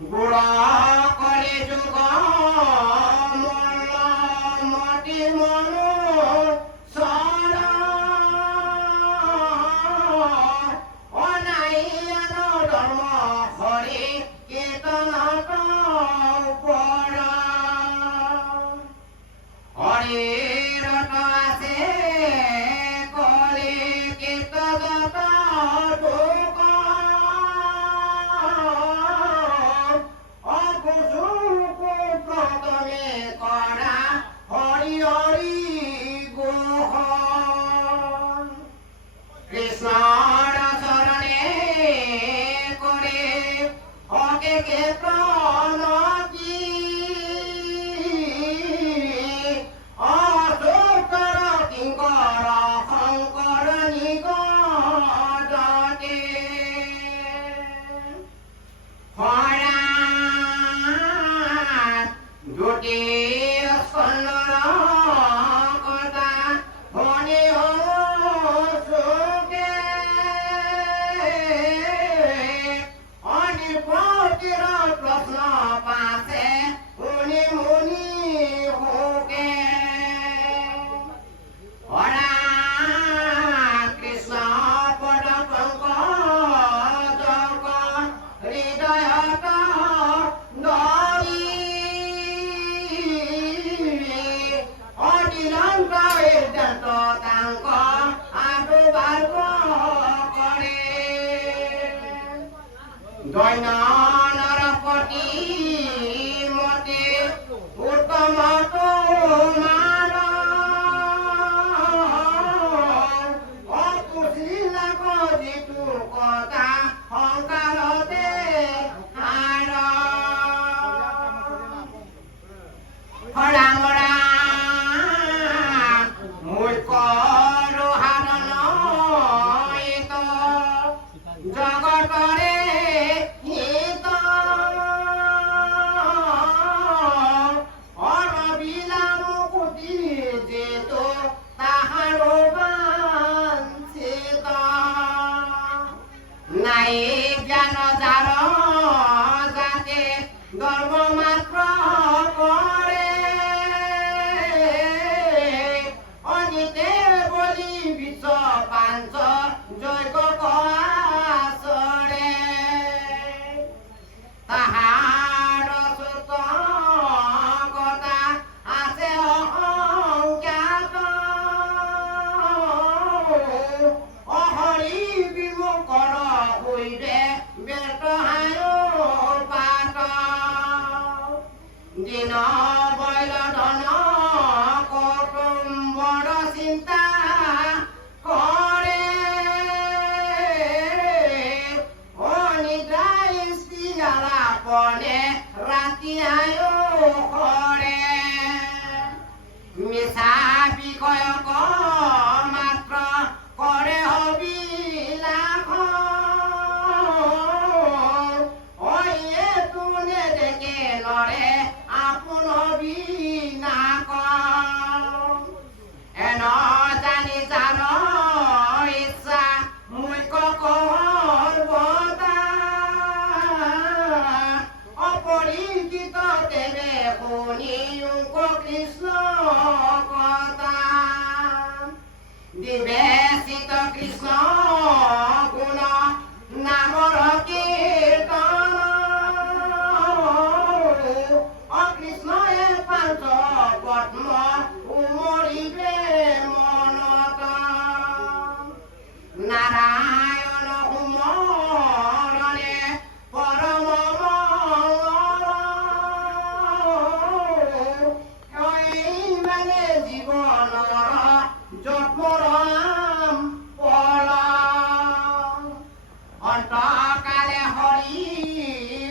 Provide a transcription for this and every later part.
গুড় করে যুগ মতি মনো সরা অনাইয়ান ধর্ম হরি কীর্তন পড়া হরির আছে করে কীর্তন কৃষ্ণর শরণে করে হকে কে প্রণতি অশোকর কিঙ্কর শঙ্কর নিগডতে হরাত দুটি স্কন্দর কথা ধনী প্রশ্ন পাশে উনি মুনি হোকে হরা কৃষ্ণ পদ পঙ্কজ হৃদয়ত ধরি অনিলঙ্ক সিদ্ধান্ত তাঙ্ক আবির্ভাব করে দৈন নরপতি মতে উত্তম তোমার অপুষিলাক যিটো কথা সংসাৰতে হাৰ হৰামৰা মূৰ্খৰ সাধন এত জগতৰে নাই জ্ঞান যার যাতে গর্ব মাত্র করে অনিতে বলি বিশ্ব পাঞ্চ যজ্ঞ আসরে তাহার সুত কথা আছে অজ্ঞাত অহৰি বিমুখৰ হইরে ব্যর্থ পাত দিন বৈল ধন কুটুম্বর চিন্তা করে অনিদ্রা স্ত্রীলাপনে রাতি আয়ো করে মিছা বিষয়ক মাত্র করে অবিলাখ ওয়ে তুনে দেখে লড়ে আপন বিনাক এন জানি যার ইচ্ছা মুখ করবতা অপরিচিত দেবে শুনি কৃষ্ণ কথা বিবেচিত কৃষ্ণ গুণ নামৰ কীৰ্তন অকৃষ্ণয়ে পাঞ্চ পদ্ম উমৰিবে মনত নাৰায়ণ সুমৰণে পৰম মানে জীৱনৰ জপৰাম পলা অন্তকালে হৰি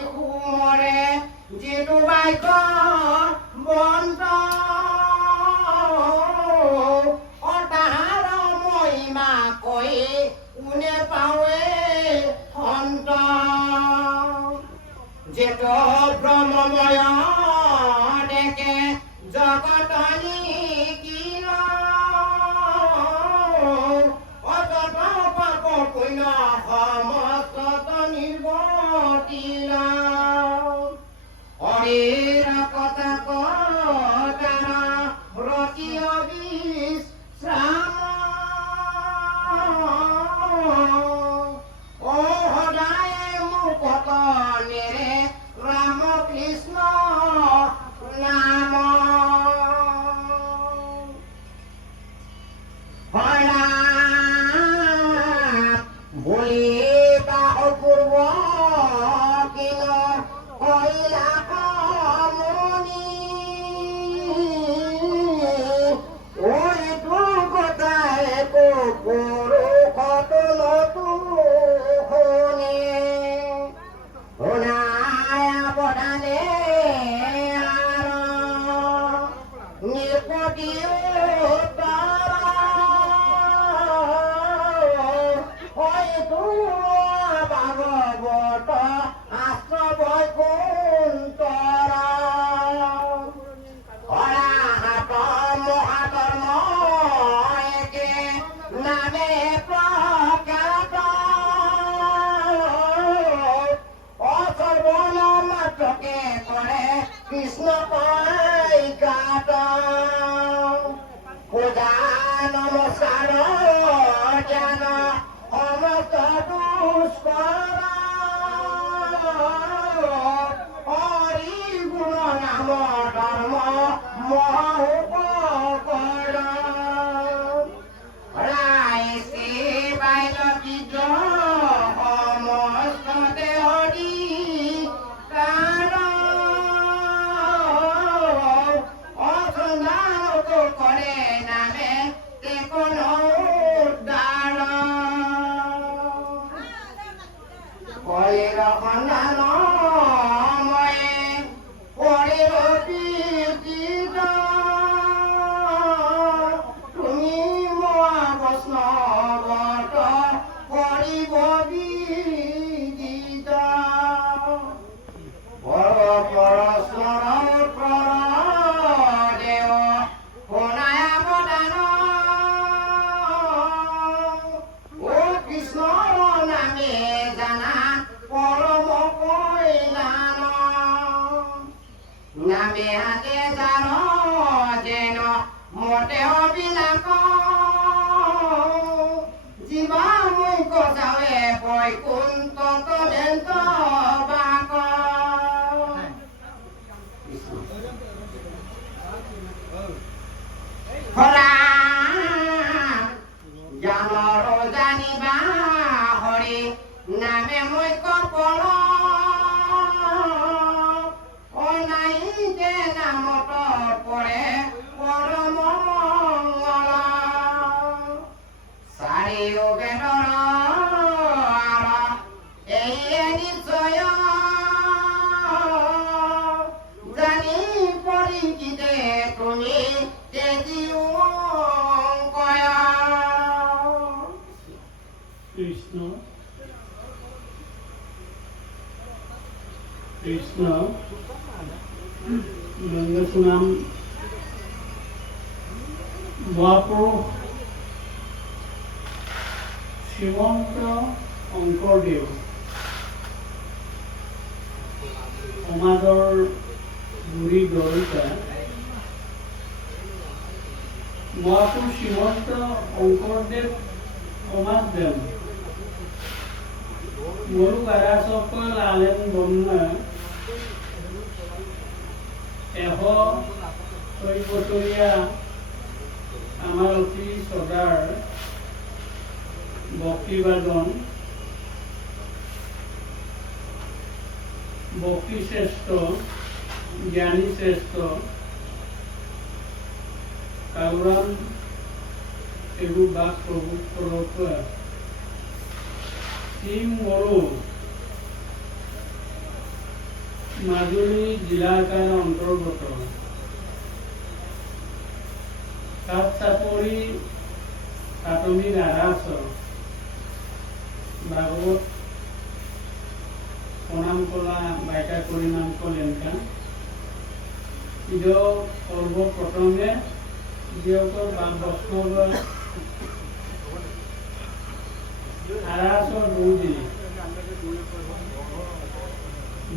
সুমৰে যিটো বাক্য বন্ত তাহাৰ মহিমা কৈ কোনে পাৱে সন্ত যিটো ব্ৰহ্মময় দেখে জগত নিখিল অযত পাপ পুণ্য সমস্ত নিৰ্বতিল নাম হৰা বুলি বা অপূৰ্ব কিন কইলা মনি ওইটো কথাই কৰো কতলতো শুনি শুনাই অৱদানে নিপতি হয়তো ভাগৱত আশ্ৰয় কুন্তৰা হৰা হাত মহাধৰ্ম একে নামে প্ৰখ্যাত অসৰ্বনাম মাত্ৰকে কৰে কৃষ্ণ গাত পূজা নমস্কাৰ জ্ঞান সমস্ত দুষ্কৰ হৰি গুণ নাম ধৰ্ম মহোপকৰ ৰাইছে বাইল বীজ সমস্ত দেহৰি কৰে নামে কোনো উদ্ধাৰ কইৰ সন্ধান ময়ে কৰিল বিদিত তুমি মোয়া বৈষ্ণৱত কৰিব বিদিত পৰস্মৰণ দেৱ শুনায় অৱদান ও কৃষ্ণৰ নামে জানা পৰম কল্যাণ নামে হাতে যাৰ যেন মতে অবিলাস জীৱা মই গজাৱে বৈকুণ্ঠ তদেন্ত বাক হৰা জ্ঞানৰ জানিবা হৰি নামে মই কপল অনাই যে নামত পৰে পৰম মংগল চাৰিও বেদৰ এইয়ে নিশ্চয় জানি পৰিকিতে তুমি কৃষ্ণ কৃষ্ণ গংগাসুনাম মহাপুৰুষ শ্ৰীমন্ত শংকৰদেৱ সমাজৰ গুৰি গৰিতা মহাপুৰুষ শ্ৰীমন্ত শংকৰদেৱ সমাজদেৱ মৰু গাৰাসকল আলেন বন্যা 106 বছৰীয়া আমাৰ অতি শ্ৰদ্ধাৰ ভক্তিবাদন ভক্তি শ্ৰেষ্ঠ জ্ঞানী শ্ৰেষ্ঠ কালুৰাম এগু বাস প্ৰভু পৰপৰা সিং মৰু মাজুলী জিলাৰ কাৰণে অন্তৰ্গত কাপচাপৰি প্ৰাথমিক আৰাস ভাগৱত প্ৰণাম কলা বাইকা কৰি নাম কলেনকা ইদো সৰ্বপ্ৰথমে যিসকল বাম বৈষ্ণৱ আৰাসৰ দৌদি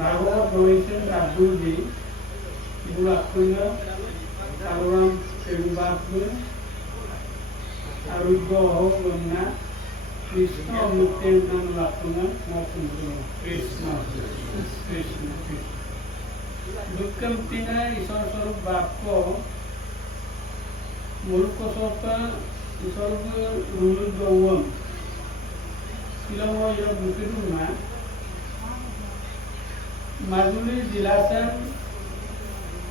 ভাগৱত ৰহিছে আব্দুলজি এইবোৰ আক্ষন্য কালুৰাম পেগুবাসলৈ আৰোগ্য হওক গণ্যা কৃষ্ণ মুক্তিৰ নাম লাভনা মই শুনছো কৃষ্ণ কৃষ্ণ কৃষ্ণ দুঃখম তিনা ঈশ্বৰ স্বৰূপ বাক্য মূৰ্খ সত্তা ঈশ্বৰ ৰুলু গৌম শিলং ইয়ৰ বুকিটো না মাজুলী জিলাখন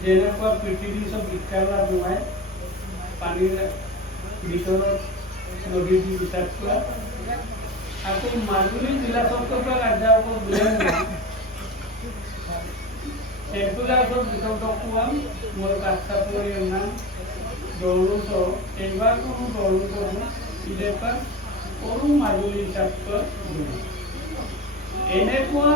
যেনেকুৱা পৃথিৱীৰ চব বিখ্যাত নহয় পানীৰ ভিতৰত নদী দি বিষাক্ত আকৌ মাজুলী জিলা চত্বৰটো ৰাজ্যক বুলেন এগুলা সব বিকল্প কুয়াম মোর কাছা পড়ে নাম দৌড় তো এবার কোনো দৌড় করবো ঈদের পর করু মাজুলী ছাত্র এনেকুৱা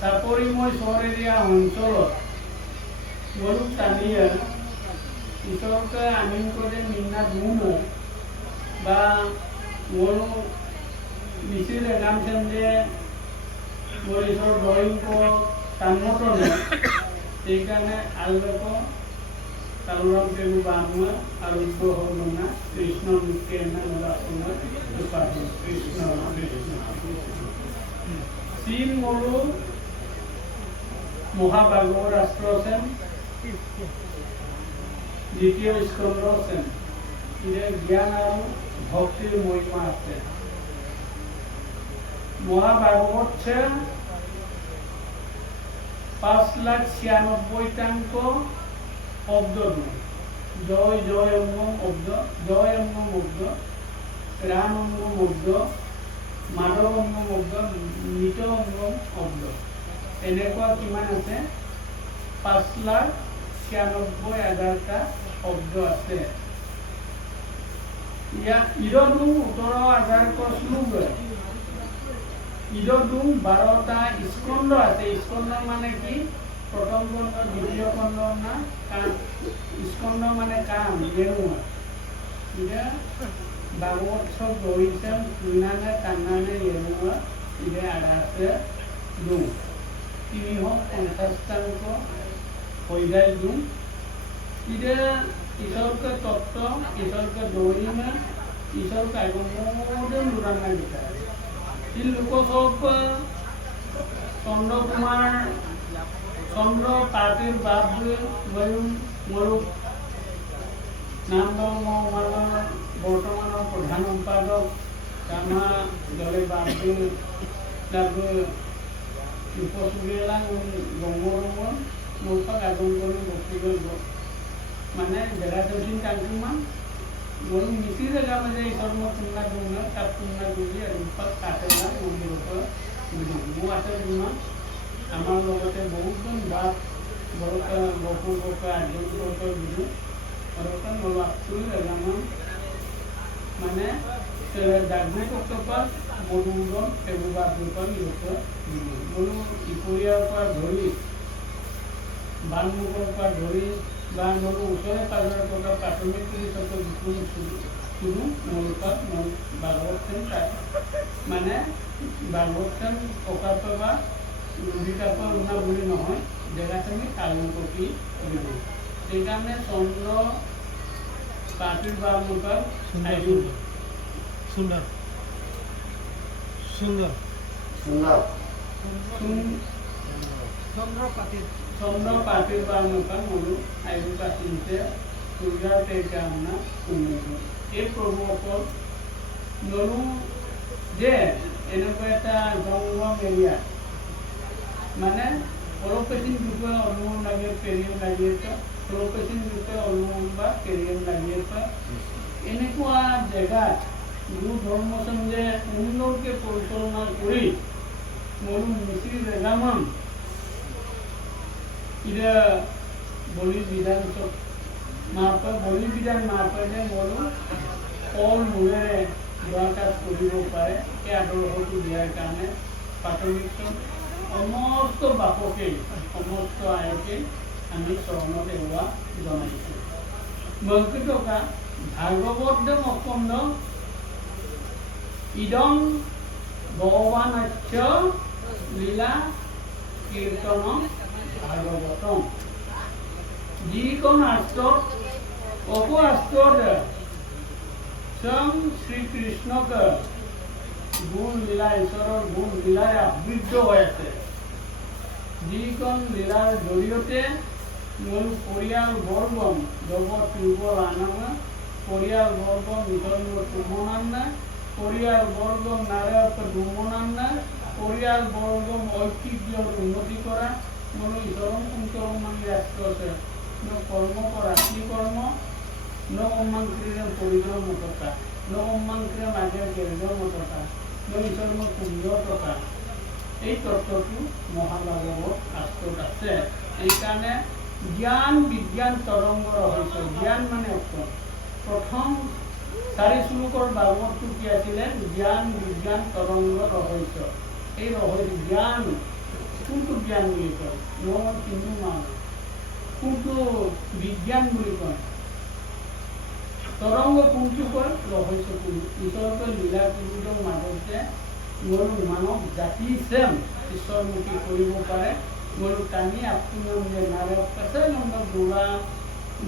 চাপৰিময় চহৰীয়া অঞ্চলত গৰুক টানিয়ে ঈশ্বৰকে আমিন কৰে মিন্না ধুম বা গৰু মিছিল এগাম সেন্দে মৰিষৰ ড্ৰয়িংক তান্মতন সেইকাৰণে আলোক কালুরাম পেরু বাংলা আর উদ্ভব হল না কৃষ্ণ মুখে কৃষ্ণ চীন মরু মহাভাগবত রাষ্ট্র আছেন দ্বিতীয় স্কন্দ আছেন ইয়ে জ্ঞান আর ভক্তির মহিমা আছে মহাভাগবত 5,96,টাংক শব্দ জয় জয় অঙ্গম শব্দ জয় অঙ্গম শব্দ রাম অঙ্গম শব্দ মাধৱ অঙ্গম শব্দ মৃত অঙ্গম শব্দ এনেকুৱা কিমান আছে 5,96,000টা শব্দ আছে ইৰদু 17,000 শ্লোক ইৰদু 12টা স্কন্দ আছে স্কন্দ মানে কি প্রথম খণ্ড দ্বিতীয় খণ্ড না স্কন্দ মানে কাম যেনুয়া এটা ভাগবত সব দৌড়িছেন তুলনানে টান্নানে যেনুয়া এটা আধাতে দু 350টাংক হইদাই দু এটা ঈশ্বরকে তত্ত্ব ঈশ্বরকে দৌড়িমে ঈশ্বরকে আগমোদন দুরান্না গীতা এই লোক সব চন্দ্রকুমার চন্দ্র পার্টির বাদ মরুক নাম বর্তমানের প্রধান সম্পাদক কামা দলে বাদ উপসুগেলা গঙ্গরমন মূর্খক আগম করে বক্তিগত মানে জেলাদর্শন কাঞ্চুমান গরু মিশি জায়গা মানে সর্ব তুলনা দুর্না তার তুলনা দুর্গি আর উৎপাদ কাটেলা মন্দির মো আছে দুনা আমার লগতে বহুতজন বাপ বড়কা বকুর বকা আজন বকা বিজু বড়কা নলাপুর জামান মানে দাগু কতপা বড়ুজন ফেব্রুয়ার দুপান ইয়ত বড়ু ইপুরিয়ার পর ধরি বানমুখর পর ধরি বা বড়ু ওচরে পাজর থকা প্রাথমিক চিকিৎসক বিপুল শুরু মূলপাত ভাগবত মানে ভাগবত প্রকাশ বা রুবিকাপর উনা বলি নহয় জেগাখিনি কালমুখী দিব সেইকাৰণে চন্দ্ৰ পাটিৰ বামুকাৰ সুন্দৰ সুন্দৰ সুন্দৰ চন্দ্ৰ পাটিৰ বামুকাৰ মৰু আইবু কাটিতে সূৰ্যাৰ তেজামনা উন্নত এই প্ৰভুসকল ননু যে এনেকুৱা এটা জংগম এৰিয়া মানে অলপেচিন বিষয়ে অনুমান লাগে পেৰিয়ম লাগি আছে অলপেচিন বিষয়ে অনুমান বা পেৰিয়ম লাগি আছে এনেকুৱা জেগাত গুৰু ধৰ্মচন্দ্ৰে সুন্দৰকে পৰিচালনা কৰি মৰু মিচিৰ ৰেগামান ইৰা বলি বিধান বলি বিধান মাপে মৰু কল মূৰেৰে দৰকাৰ কৰিব পাৰে এই আদৰ্শটো দিয়াৰ কাৰণে প্ৰাথমিক সমস্ত বাপকে সমস্ত আয়কে আমি চৰণত এৱা জনাইছোঁ মঙ্কিতকা ভাগৱত অকন্দ ইদং ভগৱানাচ্য লীলা কীৰ্তন ভাগৱতম যিকণ শাস্ত্ৰত অপু শাস্ত্ৰত স্বয়ং শ্ৰীকৃষ্ণকে গুণ লীলা ঈশ্বৰৰ গুণ লীলাৰে আবৃত হৈ আছে। যিখন লীলাৰ জৰিয়তে মূল পৰিয়াল বৰ্গম জগত ত্ৰিভুৱ আনন্দ পৰিয়াল বৰ্গম নিধৰ্ম তুমনান্ন পৰিয়াল বৰ্গম নাৰায়ণ দুমনান্ন পৰিয়াল বৰ্গম ঐতিহ্যৰ উন্নতি কৰা মূল ঈশ্বৰম কুন্তমান ৰাষ্ট্ৰ আছে কৰ্ম কৰা কি কৰ্ম ন সম্মান ক্ৰীড়া পৰিজন মততা ন সম্মান ক্ৰীড়া মাজে কেন্দ্ৰ মততা ন ঈশ্বৰম কুণ্ড টকা এই তত্ত্বটো মহাভাগৱত শাস্ত্ৰত আছে। এইকাৰণে জ্ঞান বিজ্ঞান তৰংগ ৰহস্য জ্ঞান মানে অক্ষৰ প্ৰথম 4 শ্লোকৰ ভাগৱতটো কি আছিলে জ্ঞান বিজ্ঞান তৰংগ ৰহস্য। এই ৰহস্য জ্ঞান কোনটো জ্ঞান বুলি কয় ন কিন্তু মান কোনটো বিজ্ঞান বুলি কয় তৰংগ কোনটো কয় ৰহস্য কোনটো ঈশ্বৰকে লীলা কুণ্ডৰ মাজতে মোৰ মানৱ জাতি চেম ঈশ্বৰমুখী কৰিব পাৰে মোৰ টানি আপোনাৰ যে নাৰক আছে নম্বৰ দৌৰা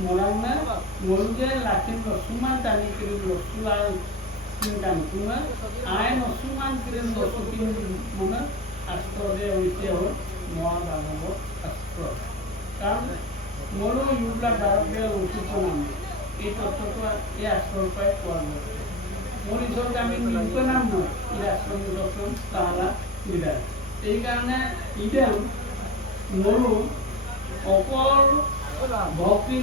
মৰাংনা মোৰ যে লাঠিন ৰচুমান টানি কৰি ৰচুৱা চিন্তান তোমাৰ আইন ৰচুমান কৰি ৰচুকিন মানে শাস্ত্ৰৰে হৈছে হ'ল মহাভাগৱত শাস্ত্ৰ। কাৰণ মোৰো এইবিলাক ভাৰতীয় উৎসুকনাম এই তত্ত্বটো এই শাস্ত্ৰৰ পৰাই পোৱা গৈছে। মোৰ ঈশ্বৰক আমি নিজ নাম নহয় এই ৰাষ্ট্ৰ তাহাৰা বিদায়। এইকাৰণে ইডেন মোৰো অকল ভক্তি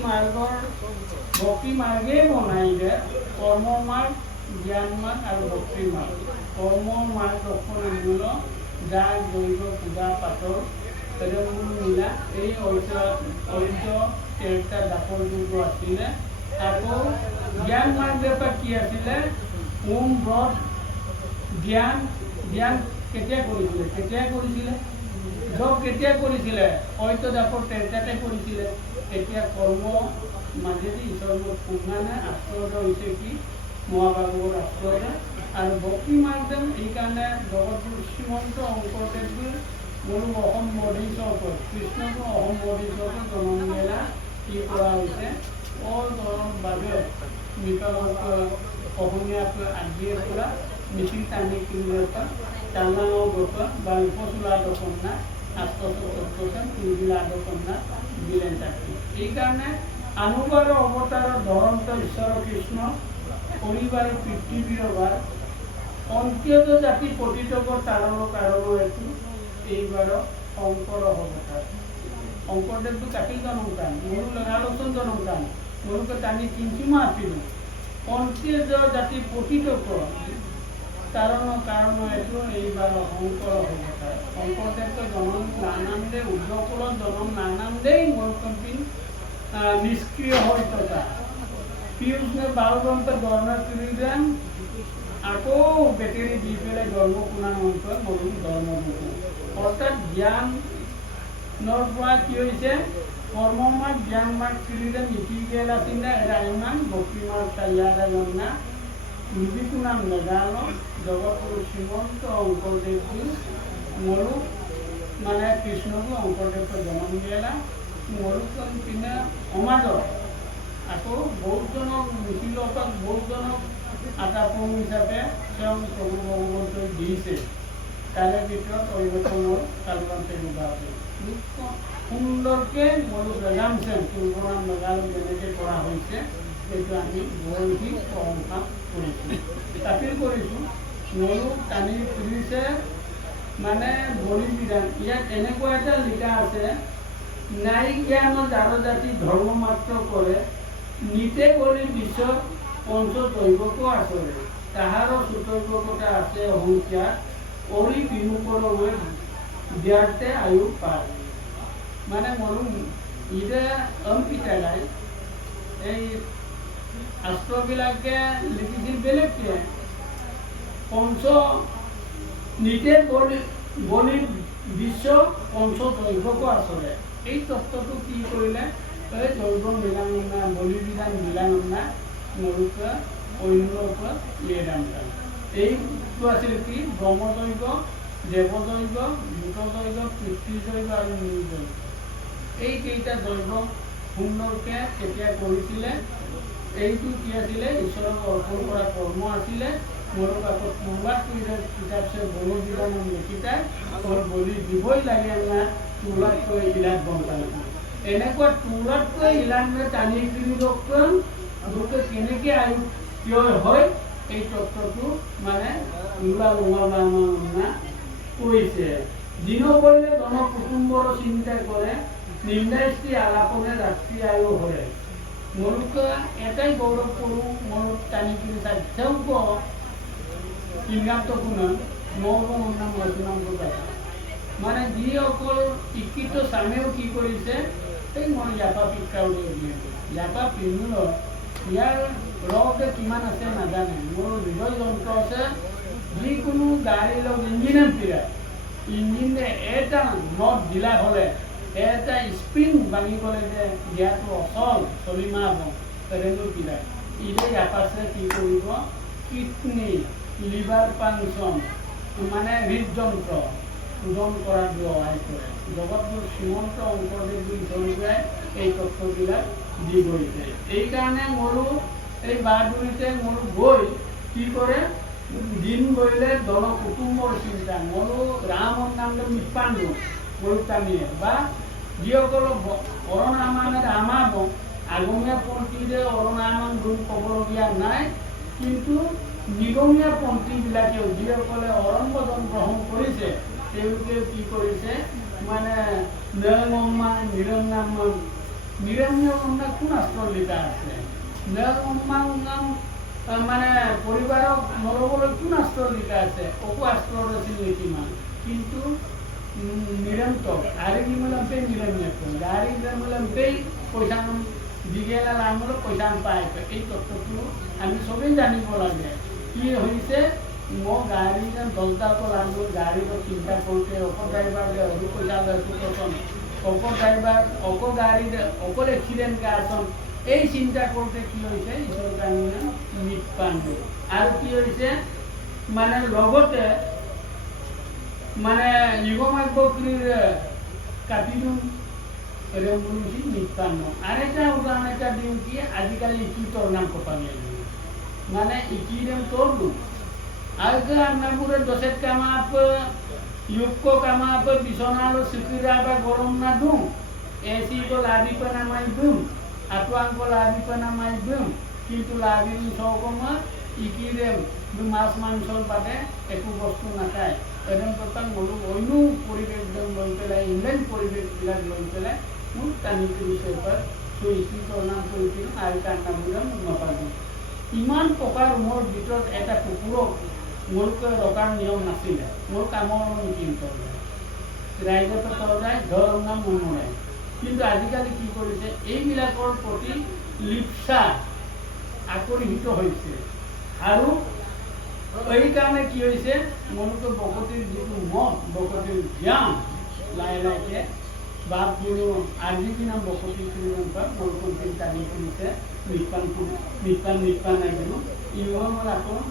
মাৰ্গেই বনাই যে কৰ্ম মাৰ্গ জ্ঞান মাৰ্গ আৰু ভক্তি মাৰ্গ। কৰ্ম মাৰ্গ দৰ্শন মূল যাগ দৈব পূজা পাতৰ মূল মিলা এই ঐতিহ্য তেৰটা দাপৰ যুগ আছিলে। আকৌ জ্ঞান মাৰ্গ বেপাৰ কি আছিলে ওম ব্ৰত জ্ঞান জ্ঞান কেতিয়া কৰিছিলে জব কেতিয়া কৰিছিলে হয়তো দাপৰ তেৰটাতে কৰিছিলে। এতিয়া কৰ্ম মাজেদি ঈশ্বৰৰ পূৰ্ণানে আশ্ৰয় হৈছে কি মহাভাগৱত আশ্ৰয় আৰু ভক্তি মাৰ্গম। এইকাৰণে জগতগুৰু শ্ৰীমন্ত শংকৰদেৱৰ গুৰু অসম বধিষ্ঠৰ কৃষ্ণটো অসম বধিষ্ঠৰ জনম মেলা কি কৰা হৈছে অধৰণৰ বাবে মৃতক অসমীয়াকৈ আজিয়ে পৰা মিচিং টানি কিলোমিটাৰ টাঙ্গাঙৰ গঠন বা উপচোলা দৰ্শনা আত্মসত্তন তিনিবিলা দৰ্শনা দিলেন থাকি। এইকাৰণে আনুবাৰ অৱতাৰৰ ধৰন্ত ঈশ্বৰ কৃষ্ণ পৰিবাৰ পৃথিৱীৰ অন্ত্যত জাতি পতিতকৰ তাৰণৰ কাৰণ এইটো এইবাৰ শংকৰ অৱতাৰ। শংকৰদেৱটো কাটি জনম কান মোৰো লগালোচন জনম কান মোৰোকে টানি তিনিমাহ আছিলোঁ অন্ত্যত জাতি পতিতকৰ কাৰণ এইটো এইবাৰ শংকৰ অৱতাৰ। শংকৰদেৱটো জনম নানান্দে উদ্ধকুলত জনম নানান্দেই মূৰ্খম্পী নিষ্ক্ৰিয় হৈ থকা পিয়ুষনে বালগ্ৰন্থ গৰ্ণ কৰিলেন আকৌ বেটেৰী দি পেলাই ধৰ্ম শুনা মন্ত্ৰ মৰু ধৰ্ম নুকু। অৰ্থাৎ জ্ঞানৰ পৰা কি হৈছে কৰ্মমাৰ্গ জ্ঞান মাৰ্গ কৰিলে নীতি গেল আছিলে ৰাইমান ভক্তি মাৰ্গ চাৰিয়াদা জন্না নিবিকু নাম নেজানো জগতগুৰু শ্ৰীমন্ত শংকৰদেৱজী মৰু মানে কৃষ্ণকো শংকৰদেৱক জন্ম দিলা মৰুখন পিনে সমাজত আকৌ বহুতজনক মিছিলতক বহুতজনক আটাপং হিচাপে তেওঁ প্ৰভু ভগৱন্তই দিছে। তাৰে ভিতৰত অন্যতমৰ কালবান তেনেকুৱা আছে সুন্দৰকৈ মৰু বেগামচেন পূৰ্বনাম মেঘালয় যেনেকৈ কৰা হৈছে সেইটো আমি বৰশী প্ৰশংসা কৰিছোঁ তাপিল কৰিছোঁ। মৰু টানি ফুৰিছে মানে বলি বিধান ইয়াত এনেকুৱা এটা লিখা আছে নাই জ্ঞান যাৰ জাতি ধৰ্ম মাত্ৰ কৰে নিতে কৰি বিশ্বত পঞ্চদৈৱকো আচৰে তাহাৰ সুতৈৱকতা আছে অহংকাৰ অৰি বিমুখৰ হৈ ব্যৰ্থে আয়ু পায়। মানে মৰু ইদে পিতাই এই শাস্ত্ৰবিলাকে লিখিছিল বেলেগকে পঞ্চ নিতে বলি বিশ্ব পঞ্চদৈৱকো আচৰে। এই তত্ত্বটো কি কৰিলে এই দৈৱ মিলানন্না বলি বিধান মিলানন্না মৰুকে অন্যৰ ওপৰত দাম কান। এইটো আছিল কি ব্ৰহ্মদৈৱ দেৱদৈৱ ভূতদৈৱ পৃথ্বীদৈৱ আৰু নিৰ্দৈৱ। এইকেইটা দৈৱ সুন্দৰকৈ কেতিয়া কৰিছিলে এইটো কি আছিলে ঈশ্বৰক অৰ্পণ কৰা কৰ্ম আছিলে। মোৰক আকৌ তোলাত কৰিলে কিতাপ সে বলি দিলাম লিখিতাই ওৰ বলি দিবই লাগে না তোলাতকৈ ইলাত বন্ধায় এনেকুৱা তোলাতকৈ ইলানে টানি কিনি লোকজন লোকে কেনেকে আয়ু কিয় হয় এই তত্ত্বটো মানে তোলা লোঙা কৈছে দিন করলে জন কুটুম্বর চিন্তা করে নিন্দাস্তি আলাপনে রাত্রি আয়ু হয় মোরক এটাই গৌরব করু মোরক টানি কিনি সাধ্যাঙ্ক কিংগান্ত কোন মৌবন নাম রচনাম মানে যিসকল শিক্ষিত স্বামীও কি কৰিছে এই মই জাপা পিক্কা উলিয়াই দিয়ে জাপা পিন্ধল ইয়াৰ ৰতে কিমান আছে নাজানে মোৰ নিজৰ যন্ত্ৰ আছে যিকোনো গাড়ী লগ ইঞ্জিনে ফিৰায় ইঞ্জিনে এটা নট ঢিলা হ'লে এটা স্প্ৰিং ভাঙি গ'লে যে দিয়াটো অচল চলি মাৰাব ৰেলু ফিৰায় ইলে জাপাছে কি কৰিব কিডনি লিভাৰ ফাংচন মানে হৃদযন্ত্ৰ ওজন কৰাত সহায় কৰে জগতবোৰ শ্ৰীমন্ত শংকৰদেৱ ঈশ্বৰে এই তত্ত্ববিলাক দি গৈছে এইকাৰণে মোৰো এই বাহাদুৰিতে মোৰ গৈ কি কৰে দিন গ'লে জন কুটুম্বৰ চিন্তা মোৰো ৰামৰ নামটো নিপাণ্ডু পৰীক্ষামিয়ে বা যিসকল অৰণামানে আমাব আগমীয়া পন্থীৰে অৰণামান গুণ ক'বলগীয়া নাই কিন্তু নিগমীয়া পন্থীবিলাকেও যিসকলে অৰণ্যজন গ্ৰহণ কৰিছে তেওঁলোকে কি কৰিছে মানে নিৰংমান নিৰম্য কোন আশ্ৰয় লিখা আছে নিৰম্মান মানে পৰিবাৰক নলবলৈ কোন আশ্ৰয় লিখা আছে অকো আশ্ৰয় আছিল নীতিমান কিন্তু নিৰন্তৰ আৰি নিমলম্পে নিৰম্য গাড়ী নিমলম্পেই পইচা দিগেলা লাঙলৈ পইচা পায় এই তত্ত্বটো আমি চবেই জানিব লাগে কি হৈছে মই গাড়ী যেন দলদাল লাগলো গাড়ীৰ চিন্তা কৰোঁতে অকল ড্ৰাইভাৰ অধিক পইচা লৈছোঁ কচোন অকল ড্ৰাইভাৰ অকল গাড়ী অকল এক্সিডেণ্ট কাৰচোন এই চিন্তা কৰোঁতে কি হৈছে ঈশ্বৰ কাৰণে নিপাণ্ডু আৰু কি হৈছে মানে লগতে মানে নিগমাগ্যক্ৰীৰ কাটি দিওঁ ৰেমবুলুচি নিপাণ্ড আৰু এটা উদাহৰণ এটা দিওঁ কি আজিকালি ইকিতৰ নাম কপালি মানে ইকিৰেম তৰলো Aga anak muda doset kama apa, yukko kama apa, bisona lo sekira apa gorong nadung, esi ko lari pa namai bum, atuang ko lari pa namai bum, kintu lari ni sokoma, ikirem, dumas mansol pade, eku bostu nakai, kadang petang mulu oinu puribek dong lompela, England puribek bilang lompela, tani kiri seper, so isi korna puribek, air anak muda mapadu. Iman pokar umur bitot eta kukurok. মোৰকৈ ৰকাৰ নিয়ম নাছিলে মোৰ কামৰ নিচিন্ত ৰাইজৰ পৰা যায় ধৰ্ম নাম মনোৰাই কিন্তু আজিকালি কি কৰিছে এইবিলাকৰ প্ৰতি লিপ্সা আকৰ্ষিত হৈছে আৰু এইকাৰণে কি হৈছে মনটো বকতিৰ যিটো মত বকতিৰ জ্ঞান লাহে লাহে বাপ দিনো আজি দিনা বকতি কিলোমিটাৰ বৰষুণ টানি কৰিছে নিপান আহিলোঁ ইহঁত আকৌ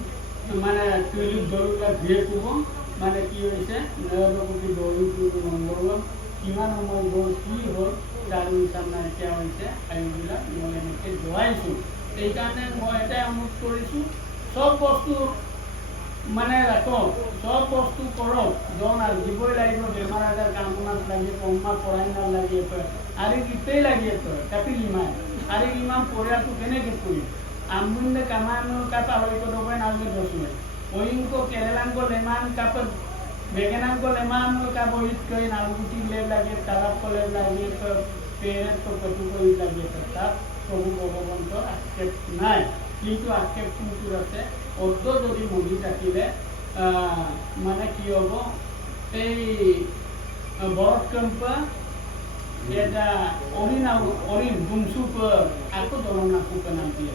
মানে তুলি দৌৰা ঘূৰে ক'ব মানে কি হৈছে নৰপতি দৌৰি নম্বৰ কিমান সময় গ'ল কি হ'ল তাৰ হিচাপ নাইকিয়া হৈছে এইবিলাক মই এনেকৈ যোৱাইছোঁ সেইকাৰণে মই এটাই অনুৰোধ কৰিছোঁ চব বস্তু মানে ৰাখক চব বস্তু কৰক জন আৰু দিবই লাগিব বেমাৰ আজাৰ কামনাত লাগি কমা পঢ়াই নালাগি আৰু গীতেই লাগি কাপি ইমান আৰু ইমান পৰিয়ালটো কেনেকৈ কৰিম Ambunde kamano kapa hoiko doben alge dosme. Oinko kerelanko leman kapa begenanko leman kapa hoit koi nalguti le lage tarap ko le lage to peret to kotu koi lage tap probu bobon to akep nai. Kintu akep kuntu rase oddo jodi modi takile mane ki hobo ei borot kampa এটা অৰিণ গুমচুপ আকৌ দলনা কুপে নাম দিয়ে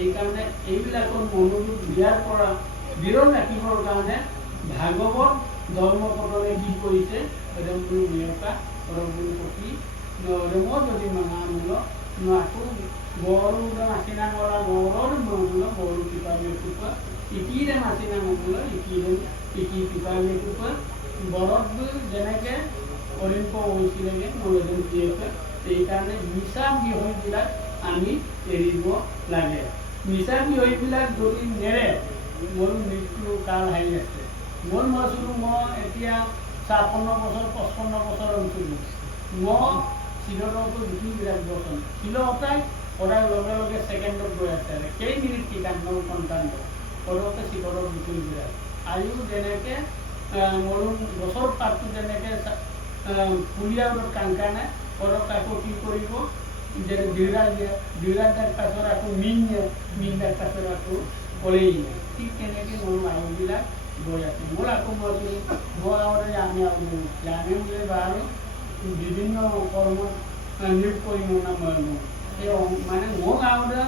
এইকাৰণে এইবিলাকৰ মনোযোগ দিয়াৰ পৰা বিৰত ৰাখিবৰ কাৰণে ভাগৱত ধৰ্মপদনে কি কৰিছে ৰেমবুলু মেয়কা ৰবুলু পতি ৰেম যদি মানামূল আকৌ গড় নাচিনা কৰা গড়ৰ মূল গড় পিপালি কুপা ইকিৰে নাচিনা মূল ইকি পিপালি কুপা বৰত যেনেকৈ অৰিম্প হৈছিলেগৈ মনোজন দিয়ে সেইকাৰণে মিছা বিষয়বিলাক আমি এৰিব লাগে মিছা বিষয়বিলাক যদি নেৰে মোৰ মৃত্যু কাল হাৰি আছে মোৰ মইছিলোঁ মই এতিয়া 56 বছৰ 55 বছৰ হৈছিলোঁ মই চিৰতকৈ দুটি বিৰাট বছৰ চিল অতাই সদায় লগে লগে ছেকেণ্ডত গৈ আছে কেই মিনিট কি কান্দৰ সন্তান সৰহকৈ চিকৰৰ দুটি বিৰাট আয়ু যেনেকৈ মোৰ গছৰ পাতটো যেনেকৈ পুলিয়া কাংকানে সৰহ আকৌ কি কৰিব যে বিৰা দিয়ে বিৰাট দাগ পাছত আকৌ মিন দাগ পাছত আকৌ কলেই যায় ঠিক তেনেকৈ মোৰ আয়ুবিলাক গৈ আছে মোৰ আকৌ মই আগতে আমি বুলি বাৰু বিভিন্ন কৰ্মত নিয়োগ কৰিম না মই এই মানে মোক আগতে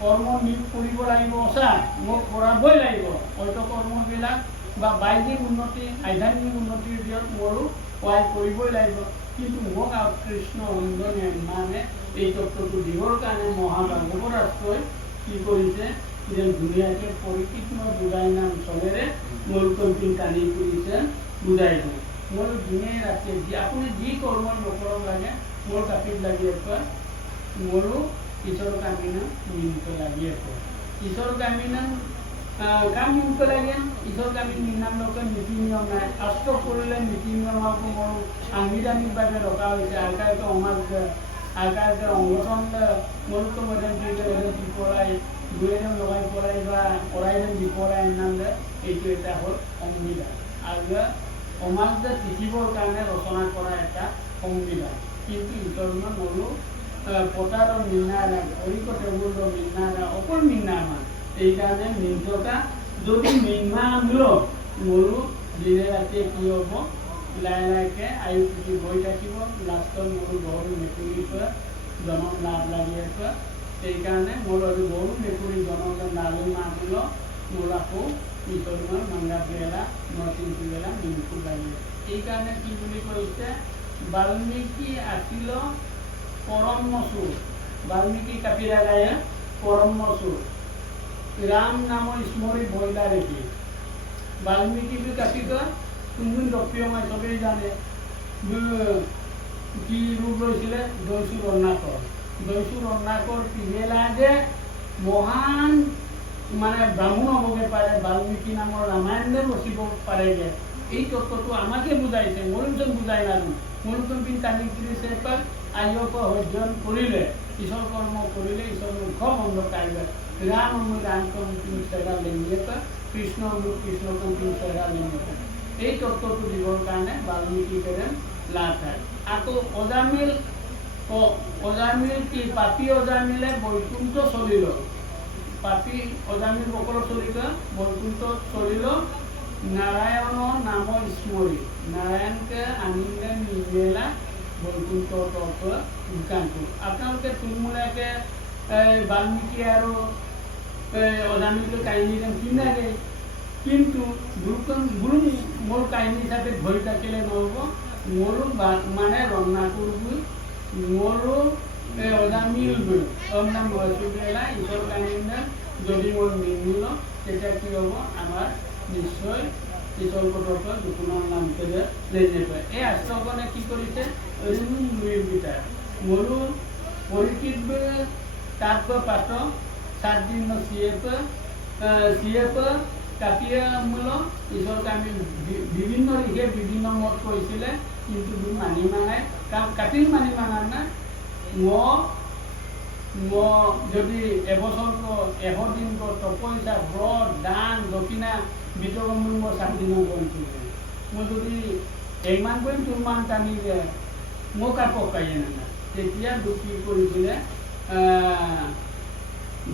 কৰ্ম নিয়োগ কৰিব লাগিব সঁচা মোক কৰাবই লাগিব হয়তো কৰ্মবিলাক বা বাহ্যিক উন্নতি আধ্যাত্মিক উন্নতিৰ দিশত মোৰো সহায় কৰিবই লাগিব কিন্তু মোক আৰু কৃষ্ণ অঞ্জনে মানে এই তত্ত্বটো দিবৰ কাৰণে মহাভাগৱতকৈ কি কৰিছে যে ধুনীয়াকৈ পৰিকৃষ্ণ বুজাই নাম চলেৰে মোৰ কল্পিন টানি কৰিছে বুজাই দিয়ে মোৰ দিনে ৰাতিয়ে আপুনি যি কৰ্ম নকৰক লাগে মোৰ কাপিত লাগি আছে মোৰো ঈশ্বৰ কামিনা নিমিত্ত লাগি আছে ঈশ্বৰ কামিনা কাম নিমিত্ত লাগে ঈশ্বৰ কামি নিনামকে নীতি নিয়ম নাই আষ্ট কৰিলে নীতি নিয়ম আকৌ মোৰ সাংবিধানিকভাৱে ৰখা হৈছে আলকাকে সমাজ আলকাকে সংগঠন মোৰতো মধ্যে বিপৰাই দুই এজন লগাই পৰাই বা কৰাই বিপৰাই নাম এইটো এটা হ'ল সংবিধান আৰু সমাজ টিকিবৰ কাৰণে ৰচনা কৰা এটা সংবিধান কিন্তু ঈশ্বৰ মোৰো পতাৰ মিনাৰা অৰিক টেবুলৰ মিনাৰা অকল মিনামা এইকাৰণে মিনথকা যদি মিনমা আমিও মোৰো দিনে ৰাতিয়ে কি হ'ব লাহে লাহেকৈ আয়ু পুতি গৈ থাকিব লাষ্টত মোৰো গৰু মেকুৰীৰ পৰা জনম লাভ লাগি আছে সেইকাৰণে মোৰ আৰু গৰু মেকুৰী জনম লাভি মানিল মোৰ আকৌ ঈশ্বৰ মাংগা বেলা নচিন্তি বেলা মিনকু লাগি এইকাৰণে কি বুলি কৈছে বাল্মীকি আছিল পৰম মচুৰ বাল্মীকি কাপিৰা গায়ে পৰম মচুৰ রাম নাম স্মরি বইলা রেখে বাল্মীকি কাপিত কোনদিন ডক্টর সবেই জানে কি রূপ রয়েছিলে দৈসুর অন্যাকর পিজেলা যে মহান মানে ব্রাহ্মণ হবগে পারে বাল্মীকি নামৰ রামায়ণে রচিব পারেগে এই তত্ত্বটো আমাকে বুঝাইছে মরুজন বুঝাই না মরুজন পিন টানি দিছে আয়ক অধ্যয়ন করিলে ঈশ্বর কর্ম করিলে ঈশ্বর মুখ বন্ধ পাইবে রাম রাম কম সেরা লেঙ্গে কৃষ্ণ কৃষ্ণ কম সেরা লেঙ্গে এই তত্ত্বটো দিবৰ কাৰণে বাল্মীকি লাভ হয় আকৌ অজামিল কি পাপী অজামিলে বৈকুণ্ঠ চলিল পাপী অজামিল বকল চলিল বৈকুণ্ঠ চলিল নারায়ণ নাম স্মরি নারায়ণকে আনিলে নিমেলা বৈকুণ্ঠ তত্ত্ব বিজ্ঞান আপোনালোকে থুলমূলীয়াকৈ বাল্মীকি আৰু অজামিলটো কাহিনী কি লাগে কিন্তু গুৰু মোৰ কাহিনী হিচাপে ধৰি থাকিলে নহ'ব মোৰো মানে ৰন্ধা কৰোঁ মোৰো অজামিল গৈ নাম বেলা ঈশ্বৰ কাহিনী যদি মোৰ নিমিল তেতিয়া কি হ'ব আমাৰ নিশ্চয় ঈশ্বৰ পদক দুখনৰ নাম পেলে লৈ নেপায় এই আশ্ৰমখনে কি কৰিছে নিৰ্বিচাৰ মোৰো পৰিকৃত তাত পাত 7 দিন চিএপ কাটিয়ে মূল ঈশ্বৰকে আমি বিভিন্ন ঋষে বিভিন্ন মত কৈছিলে কিন্তু মানি মানাই কাটিৰ মানি মানাৰ না যদি এবছৰ 100 দিন তপস্যা ব্ৰত দান দক্ষিণা বিতৰণ মই 7 দিন কৰিছোঁ মই যদি একমান কৰিম তোৰমান টানিলে মোক কাকো পাই না তেতিয়া দুখী কৰিছিলে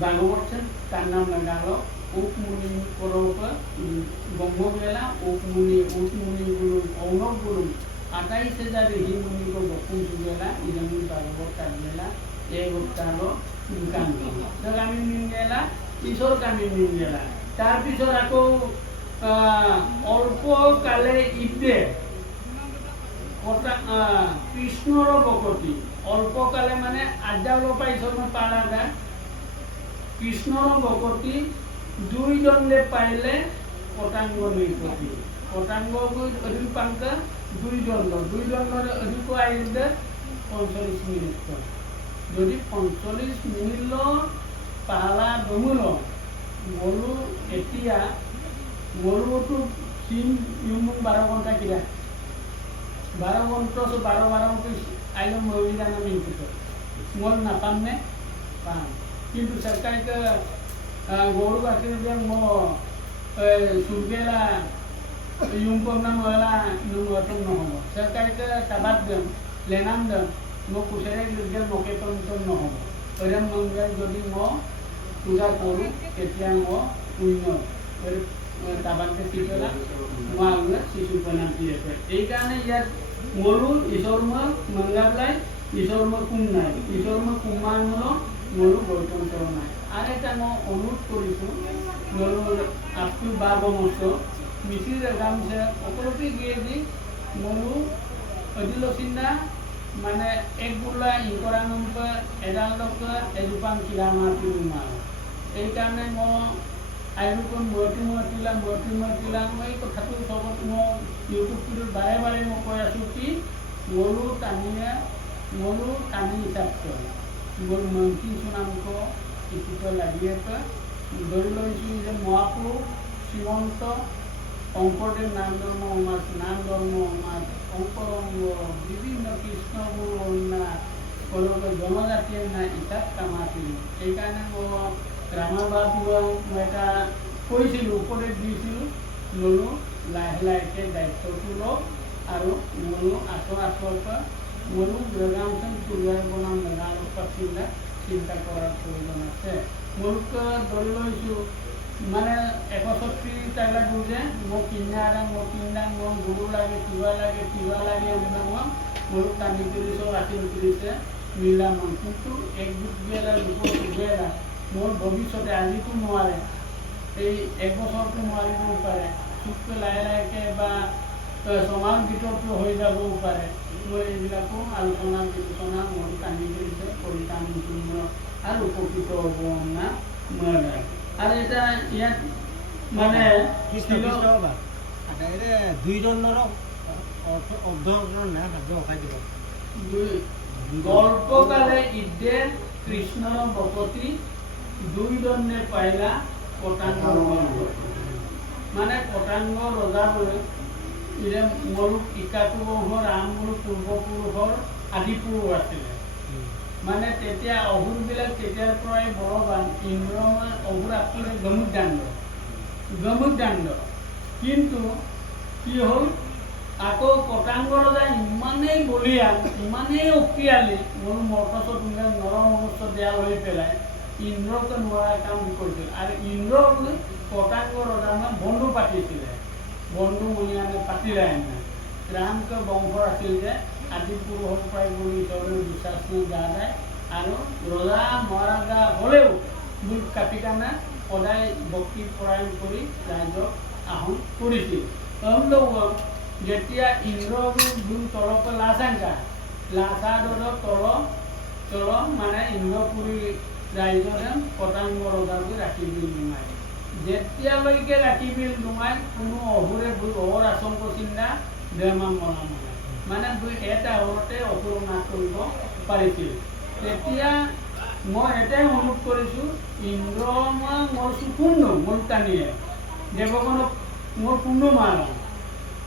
ভাগৱত তাৰ নাম লগালো ঔকমুনি কৰক ব্ৰহ্মবেলা ঔকমুনি গুৰু ঔনক গুৰু 28,000 ঋষি মুনিক বকুম যুগেলা ইজনী ভাগৱত কাটবেলা এই গোটালো কামি মিংগেলা ঈশ্বৰ কামি মিংগেলা তাৰপিছত আকৌ অল্প কালে ইদে কৃষ্ণৰ বকতি অল্প কালে মানে আজালৰ পৰা ঈশ্বৰ পাৰা যায় কৃষ্ণৰ বকতি 2 দণ্ডে পাইলে পটাংগ নিৰ্পতি পটাংগ অধিক পাংকা 2 দণ্ডৰ অধিক আহিলে 45 মিনিট যদি 45 মিনিট পালা দমুল গৰু এতিয়া গৰুটো চিন ইউমুং 12 ঘণ্টা কিনা 12 ঘণ্টা 12 আইলো মৰি জানা মিনিট মন নাপাম নে পাম কিন্তু সৰকাৰকে গৰু গাখীৰ দিয়ে চুৰগেলা ইউমকম নাম হলা নুমতম নহব সৰকাৰকে কাবাত দেম লেনাম দেম কুচেৰে গেল মকে পৰ্যন্ত নহব ওইৰকম মঙ্গল যদি পূজা কৰো তেতিয়া পুণ্য তাবাকে শিকলা মই শিশু প্ৰণাম দিয়ে এই কাৰণে ইয়াত মোৰো ঈশ্বৰ মঙ্গাবলাই ঈশ্বৰ কুম নাই ঈশ্বৰ কুমাৰ মোৰো বৈকুণ্ঠ নাই আৰু এটা মই অনুৰোধ কৰিছোঁ মোৰো আপনি বাবমস্ত মিচিৰ গামছে সকলোকে গিয়ে দি মোৰো অদিল চিন্তা মানে এক গুলা ইকৰানম্প এডালক এজোপান কিলা মাটি মাৰ এই কাৰণে মই আইৰুকন মূৰ্তিলা মই এই কথাটো চবত মই ইউটিউবটোত বাৰে বাৰে মই কৈ আছোঁ কি মোৰো টানি হিচাপ মোৰ মন্ত্ৰী সুনামক ইটোকে লাগি আছে ধৰি লৈছোঁ যে মহাপুৰুষ শ্ৰীমন্ত শংকৰদেৱ নাম ধৰ্ম সমাজ শংকৰংগ বিভিন্ন কৃষ্ণ গুৰু অন্যা জনজাতীয় না হিচাপ কামাছিল সেইকাৰণে মই ৰামাবাদ মই এটা কৈছিলোঁ উপদেশ দিছিলোঁ ল'লোঁ লাহে লাহেকৈ দায়িত্বটো লওঁ আৰু মোৰো আচৰ পৰা মোৰো গ্ৰগামচন চুৰিয়াৰ বনাম মেঘালয় চিন্তা কৰাৰ প্ৰয়োজন আছে মোৰক ধৰি লৈছোঁ মানে 136 টাকা বুঝে মোক কিনাৰা মোক গৰু লাগে কিবা লাগে মোৰো টানি কৰিছে ৰাখিল কৰিছে মিলামন কিন্তু এক দুবেলা দুবেলা মোৰ ভৱিষ্যতে আজিতো নোৱাৰে এই এক বছৰটো নোৱাৰিবও পাৰে চুককৈ লাহে লাহেকৈ বা সমাজ ভিতৰতো হৈ যাবও পাৰে মই এইবিলাকো আলোচনা বিলোচনা মোৰ টানি কৰিছে পৰিধান আৰু উপকৃত হ'ব না নোৱাৰে আৰু এটা ইয়াত মানে গল্পকালে ইদে কৃষ্ণৰ বকতি দুই দণ্ডে পাইলা পতাঙ্গ মানে পতাঙ্গ ৰজালৈ মোৰ ইকাকু বংশ ৰাম গুৰু পূৰ্বপুৰুষৰ আদিপুৰুষ আছিলে মানে তেতিয়া অসুৰবিলাক তেতিয়াৰ পৰাই বলৱান ইন্দ্ৰ অসুৰ আছিলে গমুদাণ্ড কিন্তু কি হ'ল আকৌ পতাঙ্গ ৰজা ইমানেই বলিয়ান ইমানেই অক্তিয়ালি মোৰ মৰ্তস্ব নৰমস্য দিয়া লৈ পেলাই ইন্দ্ৰকে নোৱাৰা কাম কৰিছিল আৰু ইন্দ্ৰ পতাঙ্গ ৰজা বন্ধু পাতিছিলে বন্ধু মহিয়ানে পাতিলে ৰামকে বংশ আছিল যে আদি পুৰুষৰ পৰাই বুলি ঈশ্বৰলৈ বিশ্বাস গা যায় আৰু ৰজা মহাৰাজা হ'লেও বুক কাটি কাৰণে সদায় ভক্তি পৰায়ণ কৰি ৰাইজক আহৰণ কৰিছিল যেতিয়া ইন্দ্ৰবোৰ যোন তলকৈ লাচাদৰ তল মানে ইন্দ্ৰপুৰী ৰাইজৰে পতাঙ্গ ৰজাবোৰ ৰাখি বিল ডুঙাই যেতিয়ালৈকে ৰাখি বিল ডুঙাই কোনো অসুৰে অহৰ আচংক চিন্তা দেমান মনা মানে এটা অহৰতে অসুৰ নাশ কৰিব পাৰিছিল তেতিয়া মই এটাই অনুৰোধ কৰিছোঁ ইন্দ্ৰ মোৰ সুকুণ্ড মোৰ টানিয়ে দেৱগণক মোৰ কুণ্ড মাৰণ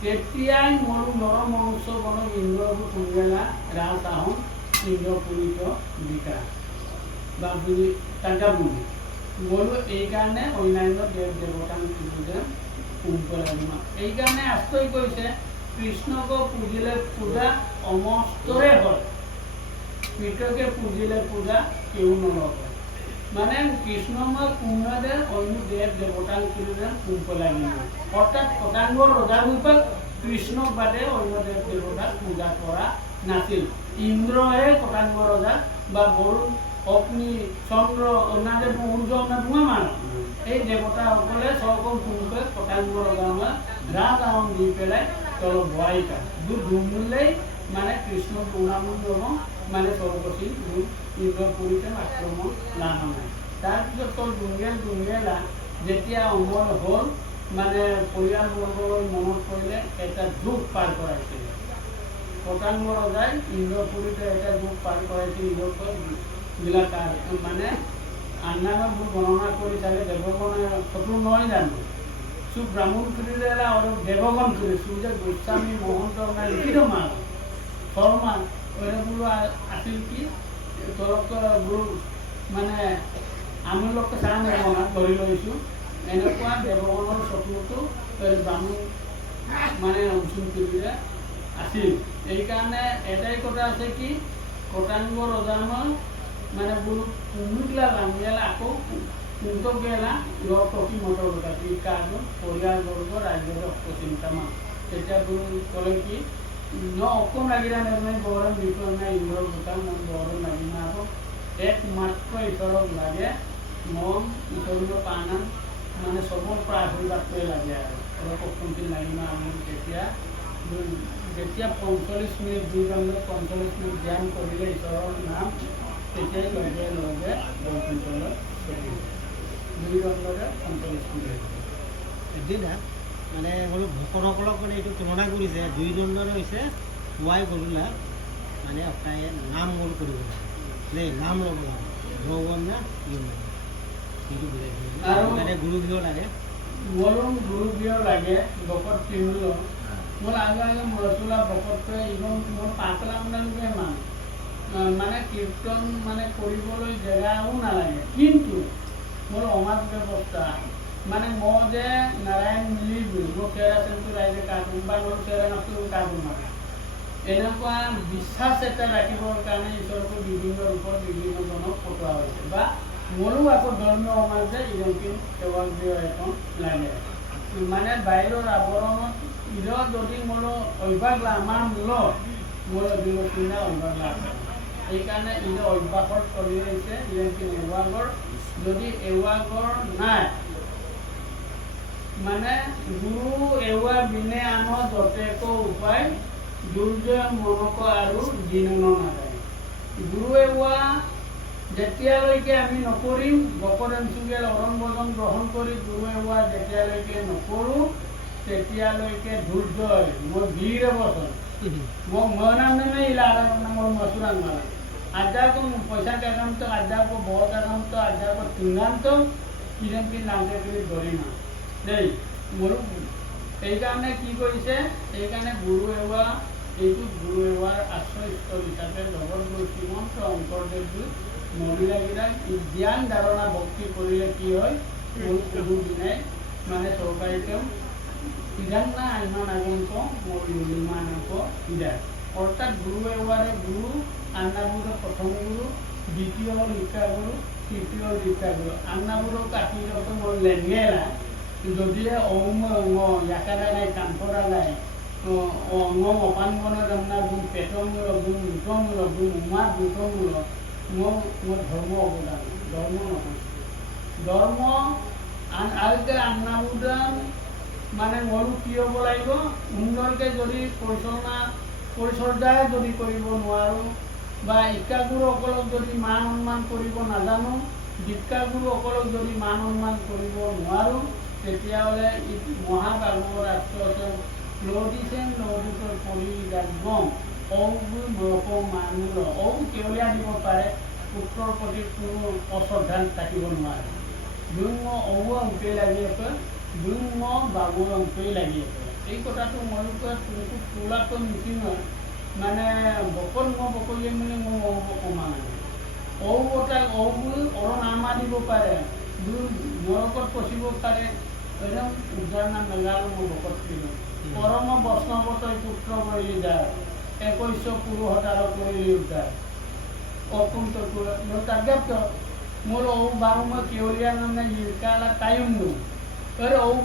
তেতিয়াই মোৰ নৰ মনুষ্য গণক ইন্দ্ৰবোৰ কুংগেলা ৰাজ আহোন ইন্দ্ৰপুৰীত বিকা বা বুলি টাকা বুলি মোৰো এইকাৰণে অন্যান্য দেৱ দেৱতাক পূজা কুম্ভৰাজমা এইকাৰণে আশ্চৰ্য কৰিছে কৃষ্ণক পুজিলে পূজা অমস্তৰে হয় কৃতকে পুজিলে পূজা কেউ নলয় মানে কৃষ্ণময় পুণ্যদে অন্য দেৱ দেৱতাক পূজা কুম্ভ লাগিব অৰ্থাৎ পতাঙ্গ ৰজাৰ ৰূপত কৃষ্ণক বাদে অন্য দেৱ দেৱতাক পূজা কৰা নাছিল ইন্দ্ৰহে পতাঙ্গ ৰজা বা বৰুণ অগ্নি চন্দ্ৰ অন্যান্য সূৰ্য অন্যান্য এই দেৱতাসকলে চৰকম কুম্ভে পতাঙ্গ ৰজা ৰাজ আহৰণ দি পেলাই তল ভয়াইকা ধুমুলেই মানে কৃষ্ণ পূৰ্ণানন্দ মানে সৰ্বশী ইন্দ্ৰপুৰীতে আক্ৰমণ লাভ নাই তাৰপিছত তল ডুঙেলা যেতিয়া অমল হ'ল মানে পৰিয়ালবৰ্গৰ মনত পৰিলে এটা যুগ পাৰ কৰাইছিলে পতাঙ্গ ৰজাই ইন্দ্ৰপুৰীতে এটা যুগ পাৰ কৰাইছিল ইন্দ্ৰবিলাক মানে আন্নাগর গণনা করে তাহলে দেবগণের শত্রু নয় জানো সু ব্রাহ্মণ করে আর দেবগণ করে সু যে গোস্বামী মহন্ত লিখিত মাল শর্মা ওইগুলো আসিল কি তলক গুরু মানে আমি লোককে চাহ নেব ধৰি লৈছোঁ এনেকুৱা দেৱগণৰ শত্ৰুটো ব্ৰাহ্মণ মানে অংশীন কৰিলে আছিল এইকাৰণে এটাই কথা আছে কি কটাংগ ৰজানৰ মানে গুৰু কুমুকলা ৰামিয়ালা আকৌ কুন্তক গেলা লৰ প্ৰতি মটৰ কাটি কাৰণ পৰিয়ালবৰ্গ ৰাজ্যৰ অচিন্তামান তেতিয়া গুৰু ক'লে কি ন অকণ লাগিলা নেমেই গৌৰৱ বিপদ নাই ইন্দ্ৰৰ ভূটান মন গৌৰৱ লাগি নাহব একমাত্ৰ ঈশ্বৰক লাগে মন ঈশ্বৰীয় পানান মানে চবৰ পৰা আশীৰ্বাদটোৱে লাগে আৰু অলপ অশান্তি লাগিব আমি যেতিয়া 45 মিনিট 45 মিনিট ধ্যান কৰিলে ঈশ্বৰৰ নাম তেতিয়াই লগে লগে বৈকুণ্ঠলৈ চলিব 2 দণ্ডৰে 45 মিনিট এদিনা মানে অলপ ভকতসকলক মানে এইটো তুলনা কৰিছে 2 দণ্ডৰে হৈছে পুৱাই গধূলা মানে আপোনাৰ নাম মূল কৰিব দেই নাম ল'ব ভগৱান না সেইটো আৰু মানে গুৰু গৃহ লাগে মোৰো গুৰু গৃহ লাগে ভকত কিনিলো মোৰ আগে মৰচুলা ভকতটোৱে ইমান মোৰ 5 লাখ মানলৈকে মানে কীৰ্তন মানে কৰিবলৈ জেগাও নালাগে কিন্তু মোৰ সমাজ ব্যৱস্থা মানে মই যে নাৰায়ণ মিলিবি মোৰ চেৰা চেনটো ৰাইজে কাটুম বা মোৰ চেৰা নাচটো কাটুম মানে এনেকুৱা বিশ্বাস এটা ৰাখিবৰ কাৰণে ঈশ্বৰক বিভিন্ন ৰূপত বিভিন্নজনক পঠোৱা হৈছে বা মোৰো আকৌ ধৰ্মীয় সমাজে ইজনকি সেৱা গৃহ এখন লাগে মানে বাহিৰৰ আৱৰণত ইজৰ যদি মোৰ অভ্যাস আমাৰ মূলত মোৰ বিলক্ষীনা অভ্যাস লাভ সেইকাৰণে ইজৰ অভ্যাসত চলি আহিছে ইজনকি এৱাগৰ যদি এৱাগৰ নাই মানে গুৰু এৱা বিনে আন যতেক উপায় দুৰ্জয় মনক আৰু জিনন নাযায় গুৰু এৱা যেতিয়ালৈকে আমি নকৰিম ভকতঞ্চুকে অৰণ ভজন গ্ৰহণ কৰি গুৰু এৱা যেতিয়ালৈকে নকৰোঁ তেতিয়ালৈকে দুৰ্জয় মোৰ বীৰ বচন মোক মনাম নেমে ইলাৰ মোৰ মচুৰাং মাৰা আধ্যাত্ম পইচা কাগান্ত আধ্যাত্ম বহুত আগান্ত আধ্যাত্ম তিঙান্ত কিৰমকি নামকে কৰি ধৰিমা দেই মোৰ এইকাৰণে কি কৰিছে এইকাৰণে গুৰু এৱা এইটো গুৰু এৱাৰ আশ্ৰয়স্থল হিচাপে জগতগুৰু শ্ৰীমন্ত শংকৰদেৱজী মহিলাগিলাক জ্ঞান ধাৰণা ভক্তি কৰিলে কি হয় মোৰ কোনো দিনাই মানে চৰকাৰে তেওঁ ইধান না আইমান আগন্ত মোৰ নিৰ্মাণক ইদায় অৰ্থাৎ গুৰু এৱাৰে গুৰু আন্নাবোৰৰ প্ৰথম গুৰু দ্বিতীয় লিখা গুৰু তৃতীয় লিখা গুৰু আন্নাবোৰৰ কাটি যত মোৰ লেঙেৰা যদিহে অং ইয়াকাৰা নাই কাম্পৰা নাই অং অপানগণৰ ৰামনা গুণ পেটমূলক গুণ মূতমূলক গুণ উমাত মূতমূলক মোৰ ধৰ্ম অৱদান ধৰ্ম নহয় ধৰ্ম আনকে আন্নাবোদান মানে মোৰো কি হ'ব লাগিব সুন্দৰকৈ যদি পৰিচৰ্যাই যদি কৰিব নোৱাৰোঁ বা শিক্ষাগুৰুসকলক যদি মান সন্মান কৰিব নাজানো দীক্ষাগুৰুসকলক যদি মান সন্মান কৰিব নোৱাৰোঁ তেতিয়াহ'লে মহাভাগৱত ৰাষ্ট্ৰ আছে লদিছেন লদিছৰ পৰি যাগম অগুৰ মৰক মানুহ কেৱলীয়া দিব পাৰে পুত্ৰৰ প্ৰতি কোনো অশ্ৰদ্ধা থাকিব নোৱাৰে দুই অংকেই লাগি আছে দুই বাবুৰ অংকেই লাগি আছে এই কথাটো মই তোৰটো তোলাটো নিচিনা মানে বকল বকলিয়ে মানে মোৰ অকমা নাই অতাক অগুৰ নামা দিব পাৰে দুই নৰকত পচিব পাৰে একদম উদ্ধাৰ নাম মেঘালো মোৰ বকত দিলোঁ পৰম বৈষ্ণৱতই পুত্ৰ কৰিলি যায় 21 পুৰুষতাৰ কৰিলি উদ্ধাৰ অকুণ্ঠ তাজ্ঞাপ্ত মোৰ বাহুমা কেৱলীয়া নামে ইৰকালা টাইমনো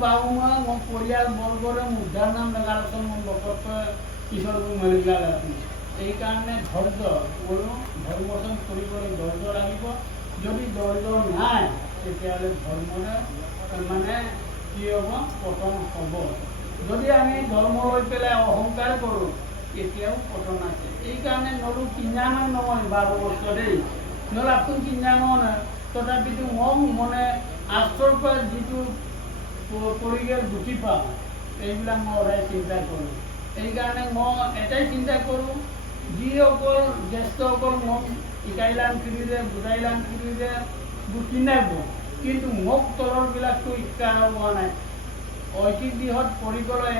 বাহুমা মোৰ পৰিয়াল বৰ্গৰে উদ্ধাৰ নাম মেঘালচন মোৰ বকত ঈশ্বৰবোৰ মেলিলা লাগি এইকাৰণে ধৈৰ্য মোৰ ধৰ্মচন কৰিবলৈ ধৈৰ্য লাগিব যদি ধৈৰ্য নাই তেতিয়াহ'লে ধৰ্মৰে মানে কি হ'ব পতন হ'ব যদি আমি ধৰ্ম লৈ পেলাই অহংকাৰ কৰোঁ এতিয়াও পতন আছে এইকাৰণে নলো কিঞ্জামান নহয় 12 বছৰ দেই নহ'লে আপুনি কিঞ্জামান তথাপিতো মই মানে আশ্ৰৰ পৰা যিটো পৰিৱেশ বুজি পাওঁ এইবিলাক মই সদায় চিন্তা কৰোঁ এইকাৰণে মই এটাই চিন্তা কৰোঁ যিসকল জ্যেষ্ঠসকল মোক শিকাইলান কৰিলে বুজাইলান কৰিলে কিনাব কিন্তু মোক তলৰবিলাকতো ইচ্ছা হোৱা নাই ঐকিক দিশত পঢ়ি গ'লে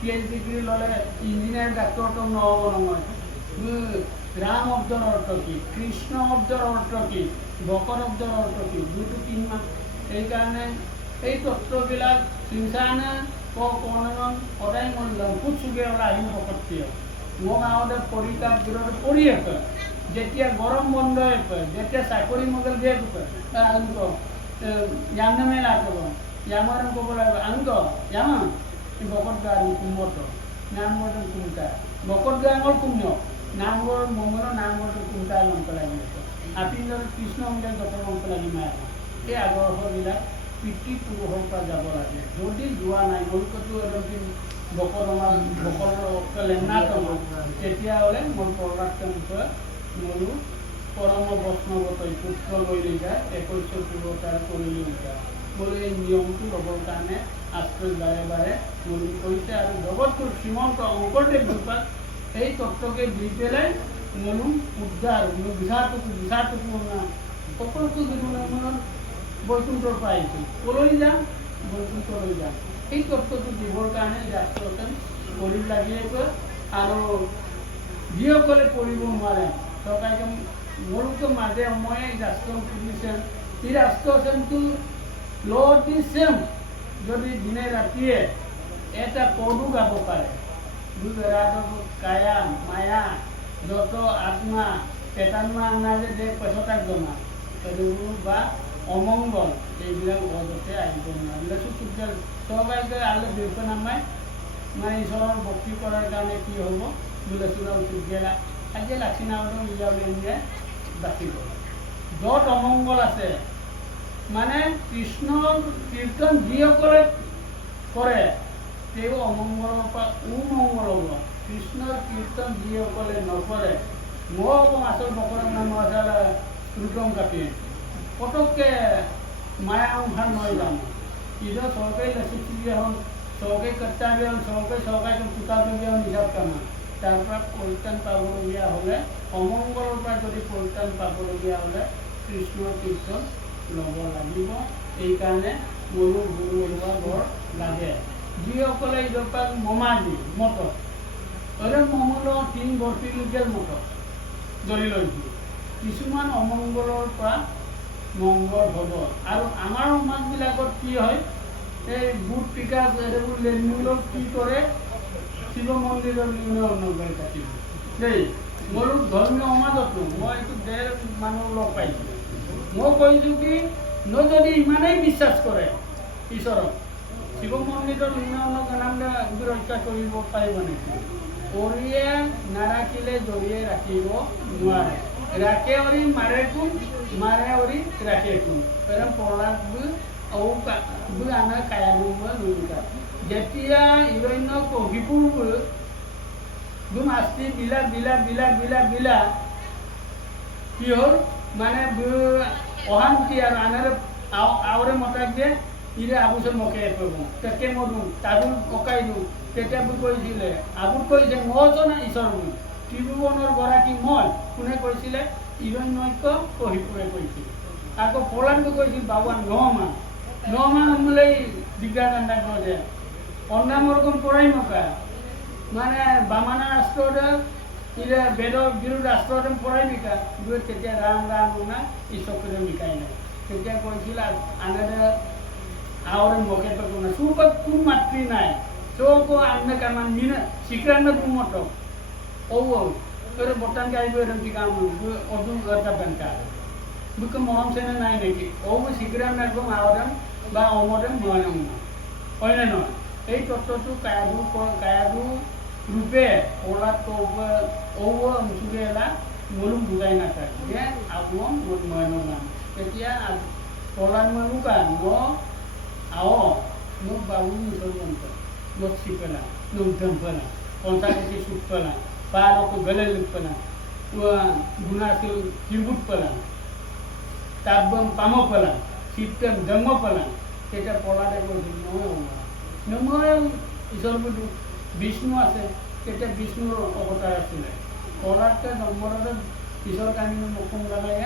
PhD ডিগ্ৰী ল'লে ইঞ্জিনিয়াৰ ডাক্তৰটো নহ'ব নহয় ৰাম শব্দৰ অৰ্থ কি কৃষ্ণ শব্দৰ অৰ্থ কি ভকত শব্দৰ অৰ্থ কি দুটো তিনিমান সেইকাৰণে এই তত্ত্ববিলাক চিন্তানে কণন সদায় মই লম্পুত চুগে ওলাই আহিম ভকতটিয়ে মোক আগতে পৰীক্ষাৰ ভিতৰত পঢ়ি আছে যেতিয়া গৰম বন্ধ যেতিয়া চাকৰি মগল দিয়ে আংক ইয়ামে লাগব ইয়ামাৰ ক'ব লাগিব আংক ইয়ামা ভকত গা কুম্ভত নামঘৰটো কুমটা ভকত গা মোৰ কুম্ভ নামঘৰ মঙ্গলৰ নামঘৰটো কুমটা লম্প লাগি আছে আপিনৰ কৃষ্ণ মন্দিৰ যত লম্প লাগি মায়ে এই আদৰ্শবিলাক পিতৃপুৰুষৰ পৰা যাব লাগে যদি যোৱা নাই মূলকতো এদিন ভকত আমাৰ ভকতৰ লেনাতম তেতিয়াহ'লে মোৰ প্ৰডাক্টৰ বিষয়ে মোৰো পৰম বৈষ্ণৱত পুত্ৰ লৈ যায় 21 পূৰ্বতাৰ কৰিলে যায় বোলে এই নিয়মটো ল'বৰ কাৰণে আশ্ৰয় বাৰে বাৰে মৰি কৰিছে আৰু জগতটোৰ শ্ৰীমন্ত শংকৰদেৱ ৰূপাত এই তত্ত্বকে দি পেলাই মনো উদ্ধাৰ বিঘাটুকু সকলোকে মনত বৈকুণ্ঠৰ পৰা আহিছিল ক'লৈ যাম বৈকুণ্ঠলৈ যাম এই তত্ত্বটো দিবৰ কাৰণে ৰাষ্ট্ৰচন কৰিব লাগিলে আৰু যিসকলে কৰিব নোৱাৰে চৰকাৰে মোৰতো মাজে সময়ে ৰাষ্ট্ৰ খুলিছে এই ৰাষ্ট্ৰচনটো ল' দিছে যদি দিনে ৰাতিয়ে এটা পদু গাব পাৰে কায়া মায়া যত আত্মা পেটান্মা আনাজে যে পেছতাক জনা বা অমংগল এইবিলাক অজতে আহিব নোৱাৰিলে চুচুকীয়া চৰকাৰে আলে বিৰূপ নামাই মানে ঈশ্বৰৰ ভক্তি কৰাৰ কাৰণে কি হ'ব বোলে চুৰা চুকীয়া আজি লাচিনাগৰ উলিয়াবলৈ বাচিব য'ত অমংগল আছে মানে কৃষ্ণৰ কীৰ্তন যিসকলে কৰে তেওঁ অমংগলৰ পৰা উমংগল হ'ব কৃষ্ণৰ কীৰ্তন যিসকলে নকৰে মই আচল বকৰৰ নাম আছিল ৰুদ্ৰম কাপি পটককৈ মায়া সংসাৰ নহয় জানো ঈদৰ চৰকাৰী লেচুচুকীয়া হ'ল চৰকাৰী কৰ্তব্য হ'ল চৰকাৰী পুতাবলগীয়া হ'ল নিজৰ কামা তাৰ পৰা পৰিত্ৰাণ পাবলগীয়া হ'লে অমংগলৰ পৰা যদি পৰিত্ৰাণ পাবলগীয়া হ'লে কৃষ্ণৰ কীৰ্তন ল'ব লাগিব এইকাৰণে গৰু গৰু লোৱা বৰ লাগে যিসকলে ঈদৰ পৰা মমা দি মটৰ মঙ্গলৰ 3 বৰ্তি লোকেল মটৰ ধৰি লৈছোঁ কিছুমান অমংগলৰ পৰা মংগল হ'ব আৰু আমাৰ সমাজবিলাকত কি হয় এই বুট টিকা এইবোৰ লেনমূলত কি কৰে শিৱ মন্দিৰৰ অন্নগৰ কাটিব দেই মোৰ ধৰ্মীয় সমাজতো মই এইটো ডেৰ মানুহ লগ পাইছোঁ মই কৈছোঁ কি যদি ইমানেই বিশ্বাস কৰে ঈশ্বৰক শিৱ মন্দিৰৰ নামে ৰক্ষা কৰিব পাৰিব নেকি কৰিয়ে নাৰাখিলে জৰিয়ে ৰাখিব নোৱাৰে ৰাখে অৰি মাৰে কোন মাৰে অৰি ৰাখে কোন কাৰণ প্ৰহ্লাদ আনে কায়ালুব লুকা যেতিয়া হিৰণ্য কহিপুৰ আস্তি বিলা বিলা বিলা বিলা বিলা কি হ'ল মানে অশান্তি আৰু আনাৰে আওৰে মতাক দিয়ে ইৰে আবুচৰ মকে কৰিব তেকে মই দিওঁ তাবুল পকাই দিওঁ তেতিয়া বুলি কৈছিলে আবুল কৈছে মইজন ঈশ্বৰ মই ত্ৰিভুৱনৰ গৰাকী মই কোনে কৈছিলে হিৰণ্যক কহিপুৰে কৈছিল আকৌ প্ৰহ্লাদে কৈছিল বাবুৱা 9 মাহ বোলে বিজ্ঞানকাণ্ডা কৰে অন্নামৰ কোন পৰাই নকা মানে বামানা ৰাষ্ট্ৰতে ইৰে বেদৰ বিৰোধ ৰাষ্ট্ৰতে পৰাই বিকা দুই তেতিয়া ৰাম ৰাম শুনা ঈশ্বৰে বিকাই নাই তেতিয়া কৈছিল আনাৰে আওৰে মকে পেকোনা সুপত কোন মাতৃ নাই চৌকো আন্নে কামান মিনা শিক্ৰান্ন বুমত ও তোর বটান গাইব এরকম কি কাম অদুম গর্তা বেনকা বুকে মরম সেনে নাই নাকি ও শিক্রান্ন একদম আওরেম বা অমরেম নয়ম হয় না নয় এই তত্ত্বটো কায়াদু রূপে ওলাত ও মুসুগেলা মলুম বুঝাই না থাকে যে আগুন নয়ন নাম তেতিয়া প্রহ্লাদ মানুকা আও মোক বাবু নিসর্বন্ত মোক শিপেলা নুদ্ধম পেলা পঞ্চায়েতি সুখ পেলা পারকে গলে লিখপেলা গুণাশীল ত্রিভুট পেলা তাব্বম পাম পেলা শীতম জন্ম পেলা সেটা প্রহ্লাদে বলছিল নময় ঈশ্বর বিষ্ণু আছে সেটা বিষ্ণুর অবতার আছিলে প্রহ্লাদকে নম্বরের ঈশ্বর কাহিনী মুখম লাগাই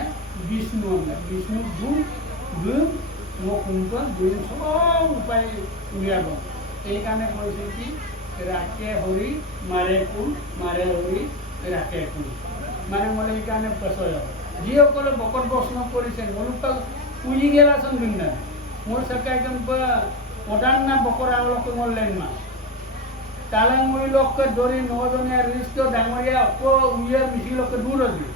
বিষ্ণু বিষ্ণু গুণ দুই মই কোনটো দুই সব উপায় উলিয়াব এইকাৰণে কৈছে কি ৰাখে হৰি মাৰে কোন মাৰে হৰি ৰাখে কোন মানে মই এইকাৰণে প্ৰচয় যিসকলে বকত প্ৰশ্ন কৰিছে মোলোক পুঁজি গেলাচোন দিন মোৰ চাকা একদম প্ৰধান না বকৰ আগলকে মোৰ লেন মা তালাংগুৰি লোককে ধৰি নজনীয়া ৰিষ্ট ডাঙৰীয়া অক উলিয়াৰ মিছিলকে দূৰ আজি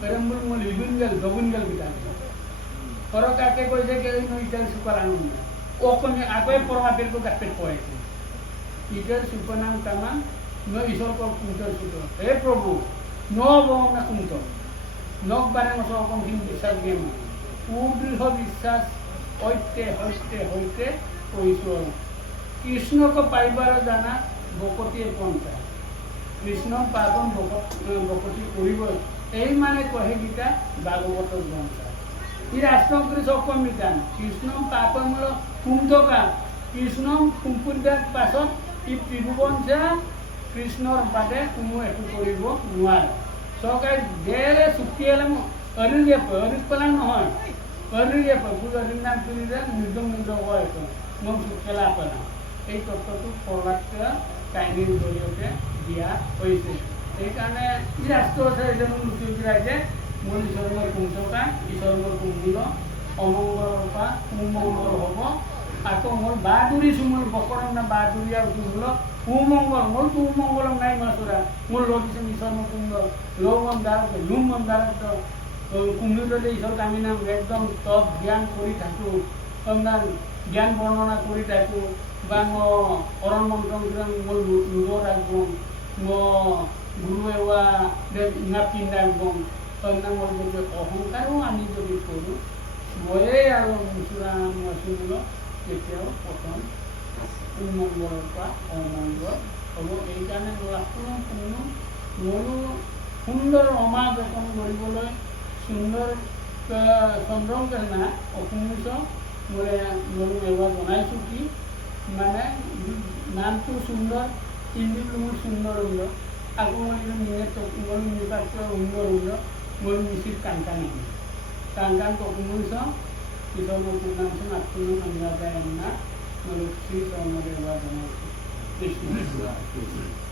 পেৰম্বুল মোৰ লিবিন গেল জগুন গেল বিধান সৰকাকে কৈছে কি এই ইটাৰ সুপাৰাং অকণি আগৈ পৰমা পেলটো গাপেট পৰাইছে ইটাৰ সুপনাম তামান ন ঈশ্বৰ কুণ্টৰ সুতৰ হে প্ৰভু ন বনা কুণ্ট নখ বাৰে নচ অকণখিনি বিশ্বাস দিয়ে মানে সুদৃঢ় বিশ্বাস সৈতে সৈতে সৈতে কৈছোঁ আৰু কৃষ্ণক পাইবাৰ জানা বকতিয়ে পন্থা কৃষ্ণ পাবন বকতি কৰিব এই মানে কহে গীতা ভাগৱতৰ গ্ৰন্থ ই ৰাষ্ট্ৰকৃত অকমিতান কৃষ্ণ পাপমূল কুণ্ঠকা কৃষ্ণ সম্পূৰ্ণাৰ পাছত ই ত্ৰিভুৱঞ্চা কৃষ্ণৰ বাদে কোনো একো কৰিব নোৱাৰে চৰকাৰে দেৰে চুক্তিয়ালে অৰিপেলা নহয় অৰিপ অৰিনাম কৰিলে নিৰ্দম নিৰ্দম হয় মই চুকেলা পেলাওঁ এই তত্ত্বটো প্ৰহ্লাদ কাহিনীৰ জৰিয়তে দিয়া হৈছে সেইকাৰণে ই ৰাষ্ট্ৰ আছে এজন লুটি ৰাইজে মোৰ ঈশ্বৰ কুণ্ঠকা ঈশ্বৰ কুম্ভীৰ অমংগলৰ পৰা সুমংগল হ'ব আকৌ মোৰ বাহাদুৰিছোঁ মোৰ বকৰম না বাহাদুৰীয়া উঠিছিল সুমংগল মোৰ সুমংগলম নাই মাছুৰা মোৰ লভিছে ঈশ্বৰ কুম্ভ লৌমন দ্বাৰত লুমন দ্বাৰত কুম্ভীৰতে ঈশ্বৰ কামি নাম একদম তপ জ্ঞান কৰি থাকোঁ জ্ঞান বৰ্ণনা কৰি থাকোঁ বা মই অৰণ মন্ত্ৰম মোৰ লুব ৰাখবো মই গুৰু এৱা ইঙা পিন্ধা ৰাখবো মোৰ যদি অহংকাৰো আমি যদি কৰোঁ ময়ে আৰু মুচুৰা মচুৰ কেতিয়াও প্ৰথম সুমংগলৰ পৰা অমংগল হ'ব এইকাৰণে কোনো মোৰো সুন্দৰ সমাজ এখন কৰিবলৈ সুন্দৰ চন্দ্ৰকেনা অসুমিছ মোৰে মোৰো এবাৰ বনাইছোঁ কি মানে নামটো সুন্দৰ হিন্দীটো মোৰ সুন্দৰ উল্ল আকৌ মই মোৰ নিপাত্ৰ সুন্দৰ উল্ল মোৰ মিচিত কাংকান আহিল কাংকান অসুমিছ পিছৰ মোৰ নামচোন আত্মীয় নাম যায় না মোৰ শ্ৰী চৰণৰে এবাৰ বনাইছোঁ কৃষ্ণ